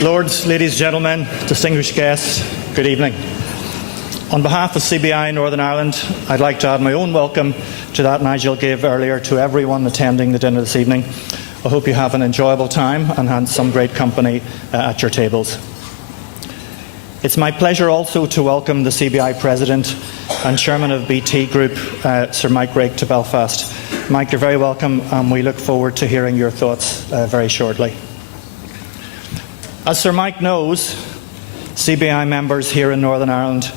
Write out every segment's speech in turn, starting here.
Lords, ladies, gentlemen, distinguished guests, good evening. On behalf of CBI Northern Ireland, I'd like to add my own welcome to that Nigel gave earlier to everyone attending the dinner this evening. I hope you have an enjoyable time and had some great company at your tables. It's my pleasure also to welcome the CBI President and Chairman of BT Group, Sir Mike Rake, to Belfast. Mike, you're very welcome, and we look forward to hearing your thoughts very shortly. As Sir Mike knows, CBI members here in Northern Ireland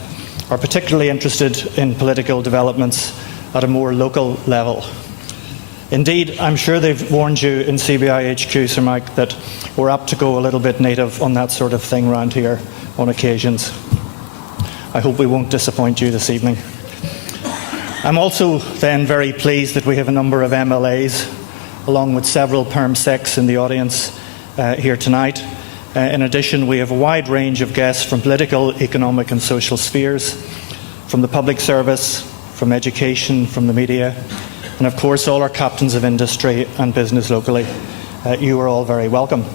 are particularly interested in political developments at a more local level. Indeed, I'm sure they've warned you in CBI HQ, Sir Mike, that we're apt to go a little bit native on that sort of thing around here on occasions. I hope we won't disappoint you this evening. I'm also then very pleased that we have a number of MLAs, along with several Perm Secs in the audience here tonight. In addition, we have a wide range of guests from political, economic and social spheres, from the public service, from education, from the media, and of course all our captains of industry and business locally. You are all very welcome.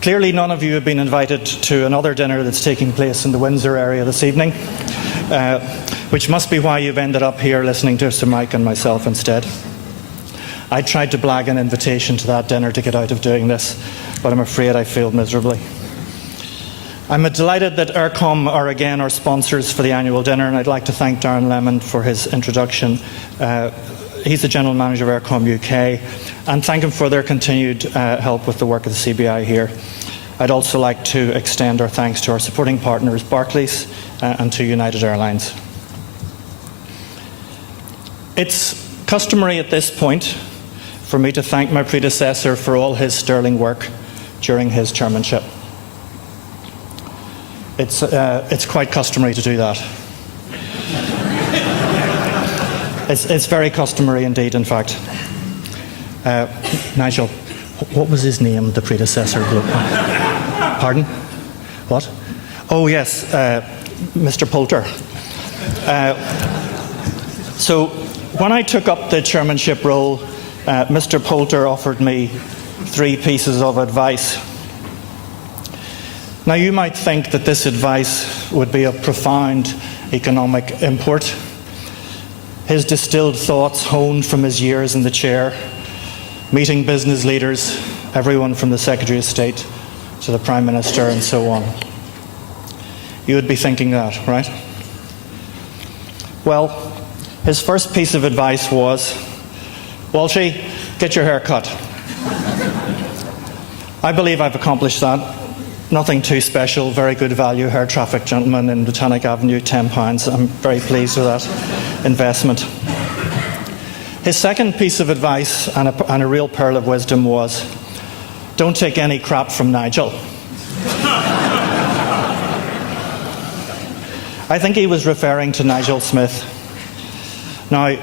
Clearly none of you have been invited to another dinner that's taking place in the Windsor area this evening, which must be why you've ended up here listening to Sir Mike and myself instead. I tried to blag an invitation to that dinner to get out of doing this, but I'm afraid I failed miserably. I'm delighted that Eircom are again our sponsors for the annual dinner, and I'd like to thank Darren Lemon for his introduction. He's the General Manager of Eircom UK, and thank him for their continued help with the work of the CBI here. I'd also like to extend our thanks to our supporting partners, Barclays and to United Airlines. It's customary at this point for me to thank my predecessor for all his sterling work during his chairmanship. It's quite customary to do that. It's very customary indeed, in fact. Nigel, what was his name, the predecessor? Pardon? What? Oh yes, Mr. Poulter. So when I took up the chairmanship role, Mr. Poulter offered me 3 pieces of advice. Now you might think that this advice would be of profound economic import. His distilled thoughts honed from his years in the chair, meeting business leaders, everyone from the Secretary of State to the Prime Minister and so on. You would be thinking that, right? Well, his first piece of advice was, Walshy, get your hair cut. I believe I've accomplished that. Nothing too special, very good value hair traffic gentleman in Botanic Avenue, £10. I'm very pleased with that investment. His second piece of advice, and a real pearl of wisdom, was, don't take any crap from Nigel. I think he was referring to Nigel Smith. Now,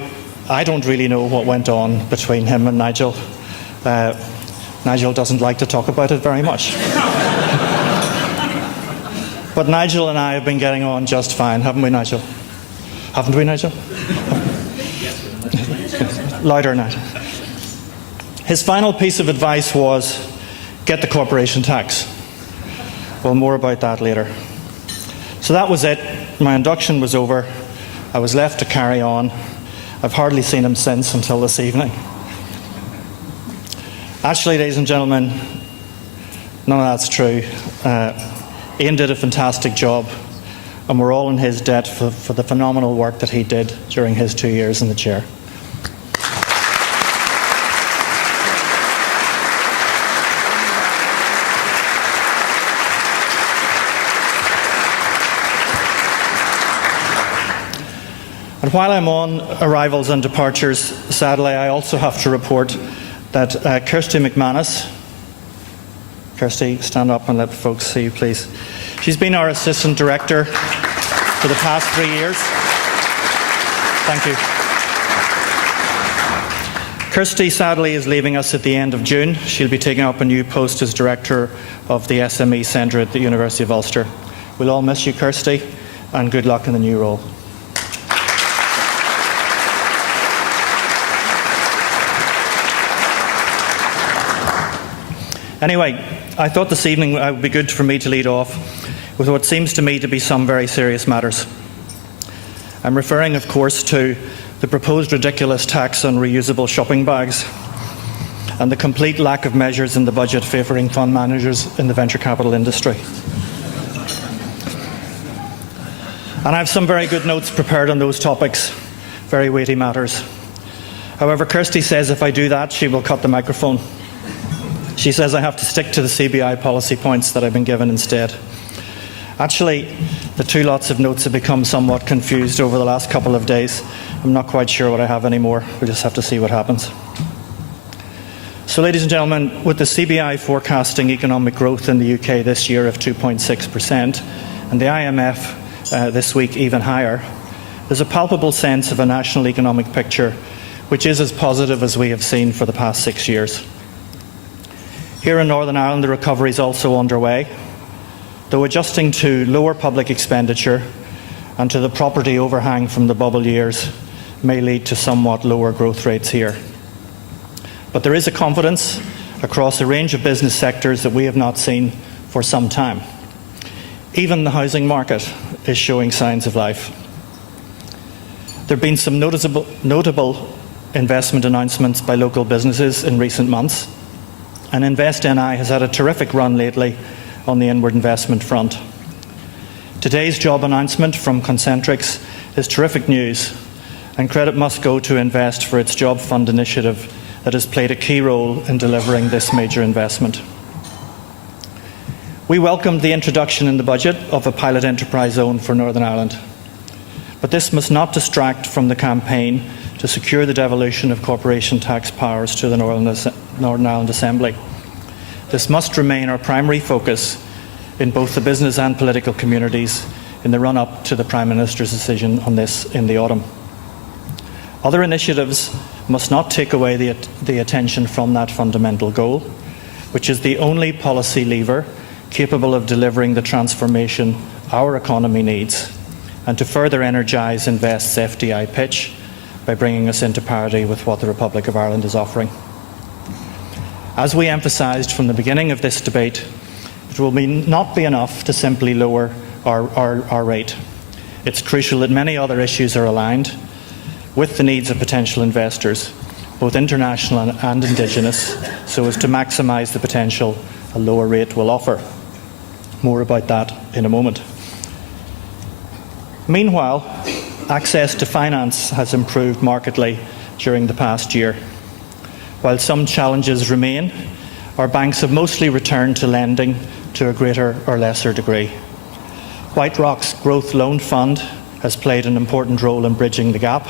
I don't really know what went on between him and Nigel. Nigel doesn't like to talk about it very much. But Nigel and I have been getting on just fine, haven't we, Nigel? Haven't we, Nigel? Louder now. His final piece of advice was, get the corporation tax. Well, more about that later. So that was it. My induction was over. I was left to carry on. I've hardly seen him since until this evening. Actually, ladies and gentlemen, none of that's true. Ian did a fantastic job, and we're all in his debt for the phenomenal work that he did during his 2 years in the chair. And while I'm on arrivals and departures, sadly, I also have to report that Kirsty McManus, Kirsty, stand up and let folks see you, please. She's been our Assistant Director for the past 3 years. Thank you. Kirsty, sadly, is leaving us at the end of June. She'll be taking up a new post as Director of the SME Centre at the University of Ulster. We'll all miss you, Kirsty, and good luck in the new role. Anyway, I thought this evening it would be good for me to lead off with what seems to me to be some very serious matters. I'm referring, of course, to the proposed ridiculous tax on reusable shopping bags and the complete lack of measures in the budget favouring fund managers in the venture capital industry. And I have some very good notes prepared on those topics, very weighty matters. However, Kirsty says if I do that, she will cut the microphone. She says I have to stick to the CBI policy points that I've been given instead. Actually, the two lots of notes have become somewhat confused over the last couple of days. I'm not quite sure what I have anymore. We'll just have to see what happens. So, ladies and gentlemen, with the CBI forecasting economic growth in the UK this year of 2.6% and the IMF this week even higher, there's a palpable sense of a national economic picture which is as positive as we have seen for the past 6 years. Here in Northern Ireland, the recovery is also underway, though adjusting to lower public expenditure and to the property overhang from the bubble years may lead to somewhat lower growth rates here. But there is a confidence across a range of business sectors that we have not seen for some time. Even the housing market is showing signs of life. There have been some notable investment announcements by local businesses in recent months, and InvestNI has had a terrific run lately on the inward investment front. Today's job announcement from Concentrix is terrific news, and credit must go to Invest for its Job Fund initiative that has played a key role in delivering this major investment. We welcomed the introduction in the budget of a pilot enterprise zone for Northern Ireland, but this must not distract from the campaign to secure the devolution of corporation tax powers to the Northern Ireland Assembly. This must remain our primary focus in both the business and political communities in the run-up to the Prime Minister's decision on this in the autumn. Other initiatives must not take away the attention from that fundamental goal, which is the only policy lever capable of delivering the transformation our economy needs, and to further energise Invest's FDI pitch by bringing us into parity with what the Republic of Ireland is offering. As we emphasised from the beginning of this debate, it will not be enough to simply lower our rate. It's crucial that many other issues are aligned with the needs of potential investors, both international and indigenous, so as to maximise the potential a lower rate will offer. More about that in a moment. Meanwhile, access to finance has improved markedly during the past year. While some challenges remain, our banks have mostly returned to lending to a greater or lesser degree. White Rock's Growth Loan Fund has played an important role in bridging the gap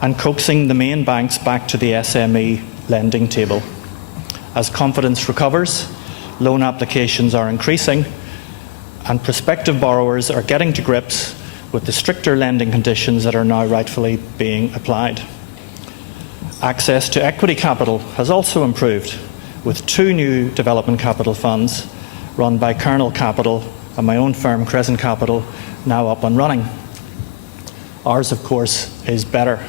and coaxing the main banks back to the SME lending table. As confidence recovers, loan applications are increasing, and prospective borrowers are getting to grips with the stricter lending conditions that are now rightfully being applied. Access to equity capital has also improved, with 2 new development capital funds run by Kernel Capital and my own firm Crescent Capital now up and running. Ours, of course, is better.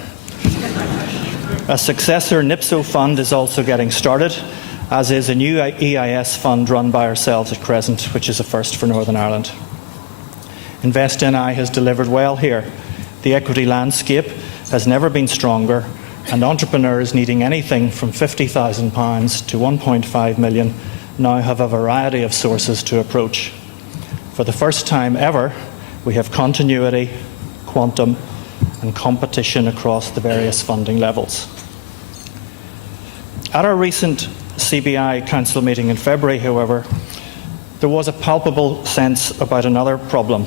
A successor NIPSO fund is also getting started, as is a new EIS fund run by ourselves at Crescent, which is a first for Northern Ireland. InvestNI has delivered well here. The equity landscape has never been stronger, and entrepreneurs needing anything from £50,000 to 1.5 million now have a variety of sources to approach. For the first time ever, we have continuity, quantum, and competition across the various funding levels. At our recent CBI Council meeting in February, however, there was a palpable sense about another problem: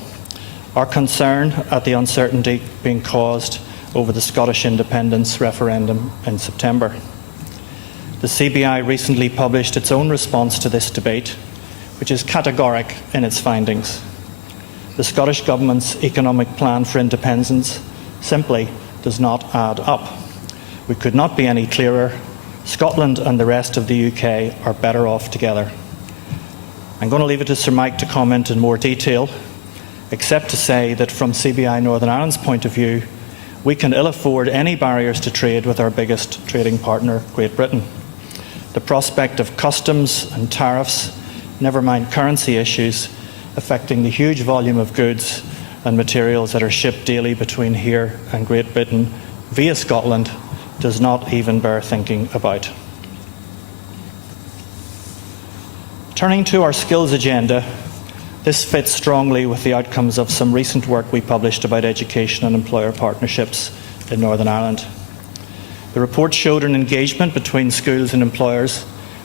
our concern at the uncertainty being caused over the Scottish independence referendum in September. The CBI recently published its own response to this debate, which is categoric in its findings. The Scottish Government's economic plan for independence simply does not add up. We could not be any clearer. Scotland and the rest of the UK are better off together. I'm going to leave it to Sir Mike to comment in more detail, except to say that from CBI Northern Ireland's point of view, we can ill afford any barriers to trade with our biggest trading partner, Great Britain. the prospect of customs and tariffs, never mind currency issues, affecting the huge volume of goods and materials that are shipped daily between here and Great Britain via Scotland, does not even bear thinking about. Turning to our skills agenda, this fits strongly with the outcomes of some recent work we published about education and employer partnerships in Northern Ireland. The report showed an engagement between schools and employers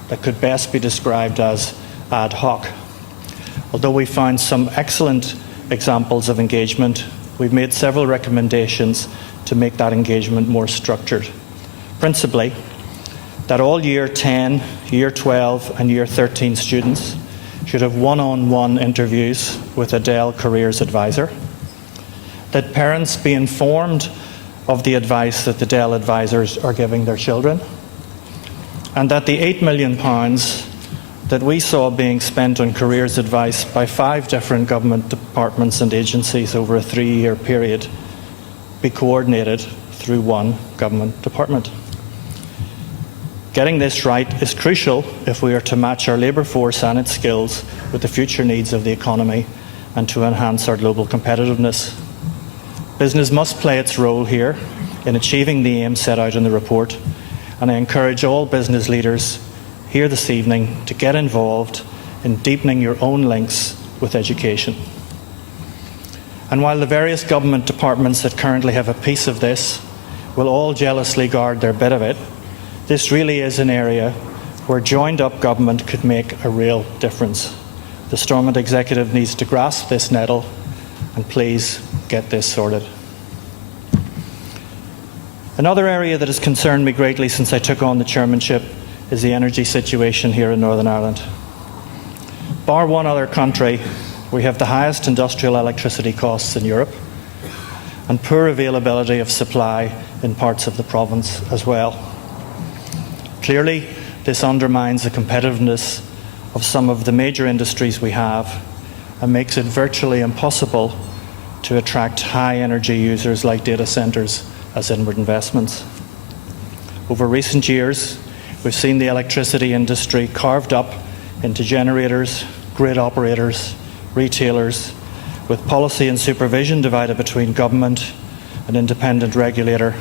that could best be described as ad hoc. Although we found some excellent examples of engagement, we've made several recommendations to make that engagement more structured. Principally, that all Year 10, Year 12 and Year 13 students should have one-on-one interviews with a Dell Careers Advisor, that parents be informed of the advice that the Dell advisors are giving their children, and that the £8 million that we saw being spent on careers advice by 5 different government departments and agencies over a 3-year period be coordinated through one government department. Getting this right is crucial if we are to match our labour force and its skills with the future needs of the economy and to enhance our global competitiveness. Business must play its role here in achieving the aim set out in the report, and I encourage all business leaders here this evening to get involved in deepening your own links with education. And while the various government departments that currently have a piece of this will all jealously guard their bit of it, this really is an area where joined-up government could make a real difference. The Stormont Executive needs to grasp this nettle, and please get this sorted. Another area that has concerned me greatly since I took on the chairmanship is the energy situation here in Northern Ireland. Bar one other country, we have the highest industrial electricity costs in Europe and poor availability of supply in parts of the province as well. Clearly, this undermines the competitiveness of some of the major industries we have and makes it virtually impossible to attract high energy users like data centres as inward investments. Over recent years, we've seen the electricity industry carved up into generators, grid operators, retailers, with policy and supervision divided between government, an independent regulator,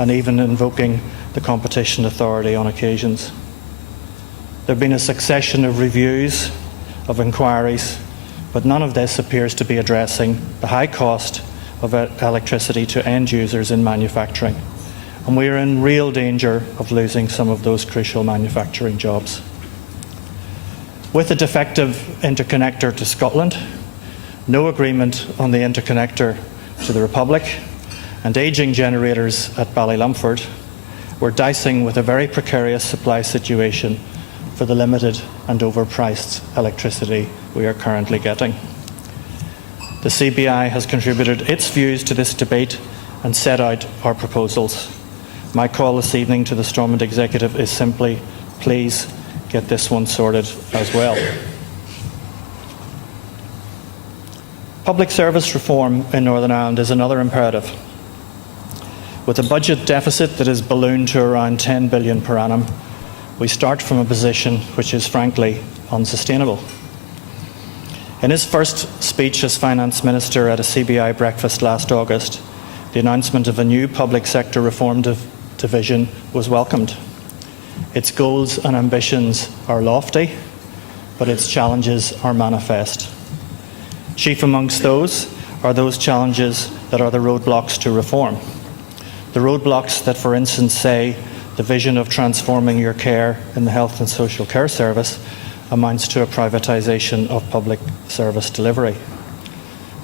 and even invoking the Competition Authority on occasions. There have been a succession of reviews, of inquiries, but none of this appears to be addressing the high cost of electricity to end users in manufacturing, and we are in real danger of losing some of those crucial manufacturing jobs. With a defective interconnector to Scotland, no agreement on the interconnector to the Republic, and ageing generators at Ballylumford, we're dicing with a very precarious supply situation for the limited and overpriced electricity we are currently getting. The CBI has contributed its views to this debate and set out our proposals. My call this evening to the Stormont Executive is simply, please get this one sorted as well. Public service reform in Northern Ireland is another imperative. With a budget deficit that has ballooned to around 10 billion per annum, we start from a position which is frankly unsustainable. In his first speech as Finance Minister at a CBI breakfast last August, the announcement of a new public sector reform division was welcomed. Its goals and ambitions are lofty, but its challenges are manifest. Chief amongst those are those challenges that are the roadblocks to reform. The roadblocks that, for instance, say the vision of transforming your care in the health and social care service amounts to a privatisation of public service delivery.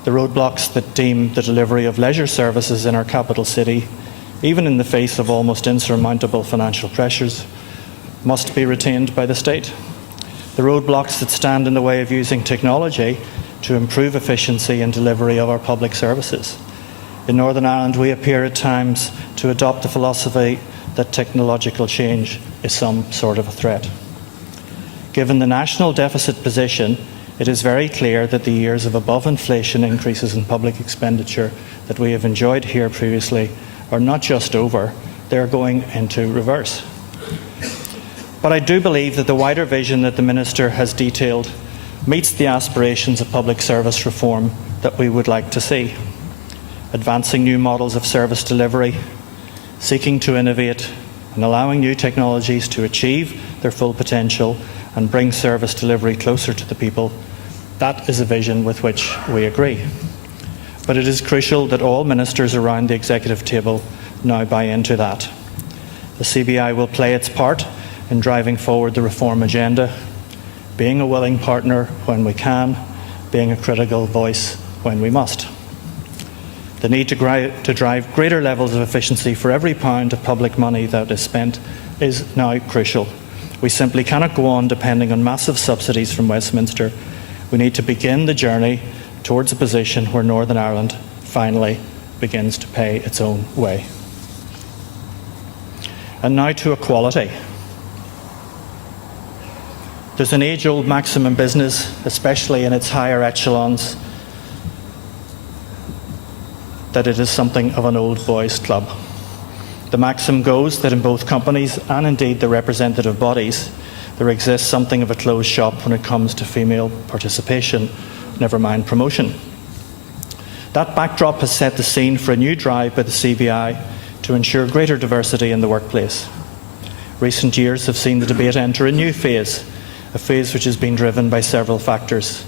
The roadblocks that deem the delivery of leisure services in our capital city, even in the face of almost insurmountable financial pressures, must be retained by the state. The roadblocks that stand in the way of using technology to improve efficiency and delivery of our public services. In Northern Ireland, we appear at times to adopt the philosophy that technological change is some sort of a threat. Given the national deficit position, it is very clear that the years of above-inflation increases in public expenditure that we have enjoyed here previously are not just over, they are going into reverse. But I do believe that the wider vision that the Minister has detailed meets the aspirations of public service reform that we would like to see. Advancing new models of service delivery, seeking to innovate and allowing new technologies to achieve their full potential and bring service delivery closer to the people, that is a vision with which we agree. But it is crucial that all ministers around the executive table now buy into that. The CBI will play its part in driving forward the reform agenda, being a willing partner when we can, being a critical voice when we must. The need to drive greater levels of efficiency for every pound of public money that is spent is now crucial. We simply cannot go on depending on massive subsidies from Westminster. We need to begin the journey towards a position where Northern Ireland finally begins to pay its own way. And now to equality. There's an age-old maxim in business, especially in its higher echelons, that it is something of an old boys' club. The maxim goes that in both companies and indeed the representative bodies, there exists something of a closed shop when it comes to female participation, never mind promotion. That backdrop has set the scene for a new drive by the CBI to ensure greater diversity in the workplace. Recent years have seen the debate enter a new phase, a phase which has been driven by several factors.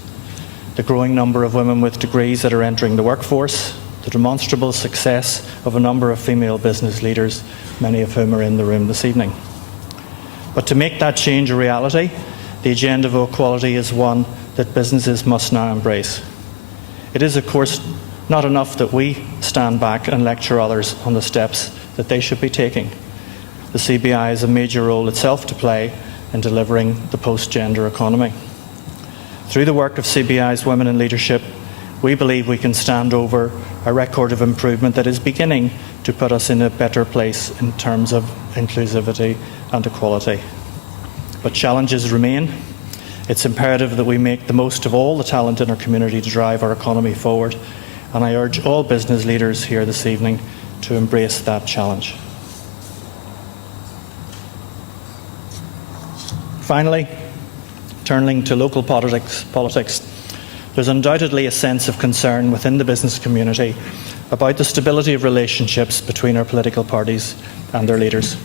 The growing number of women with degrees that are entering the workforce, the demonstrable success of a number of female business leaders, many of whom are in the room this evening. But to make that change a reality, the agenda of equality is one that businesses must now embrace. It is, of course, not enough that we stand back and lecture others on the steps that they should be taking. The CBI has a major role itself to play in delivering the post-gender economy. Through the work of CBI's Women in Leadership, we believe we can stand over a record of improvement that is beginning to put us in a better place in terms of inclusivity and equality. But challenges remain. It's imperative that we make the most of all the talent in our community to drive our economy forward, and I urge all business leaders here this evening to embrace that challenge. Finally, turning to local politics, there's undoubtedly a sense of concern within the business community about the stability of relationships between our political parties and their leaders.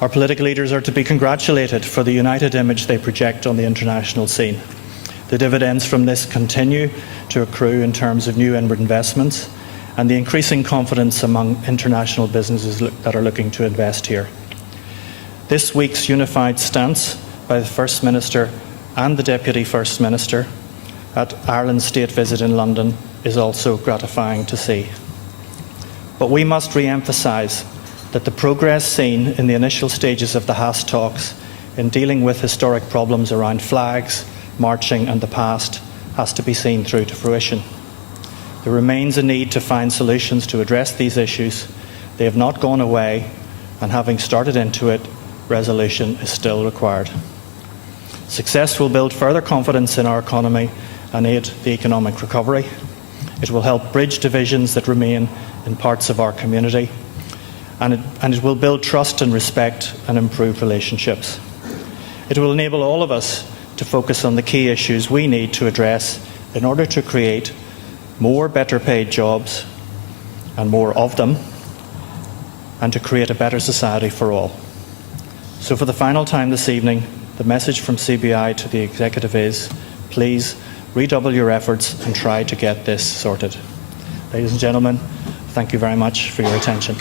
Our political leaders are to be congratulated for the united image they project on the international scene. The dividends from this continue to accrue in terms of new inward investments and the increasing confidence among international businesses that are looking to invest here. This week's unified stance by the First Minister and the Deputy First Minister at Ireland's state visit in London is also gratifying to see. But we must re-emphasise that the progress seen in the initial stages of the Haas talks in dealing with historic problems around flags, marching and the past has to be seen through to fruition. There remains a need to find solutions to address these issues. They have not gone away, and having started into it, resolution is still required. Success will build further confidence in our economy and aid the economic recovery. It will help bridge divisions that remain in parts of our community, and it will build trust and respect and improve relationships. It will enable all of us to focus on the key issues we need to address in order to create more better paid jobs and more of them, and to create a better society for all. So for the final time this evening, the message from CBI to the Executive is, please redouble your efforts and try to get this sorted. Ladies and gentlemen, thank you very much for your attention.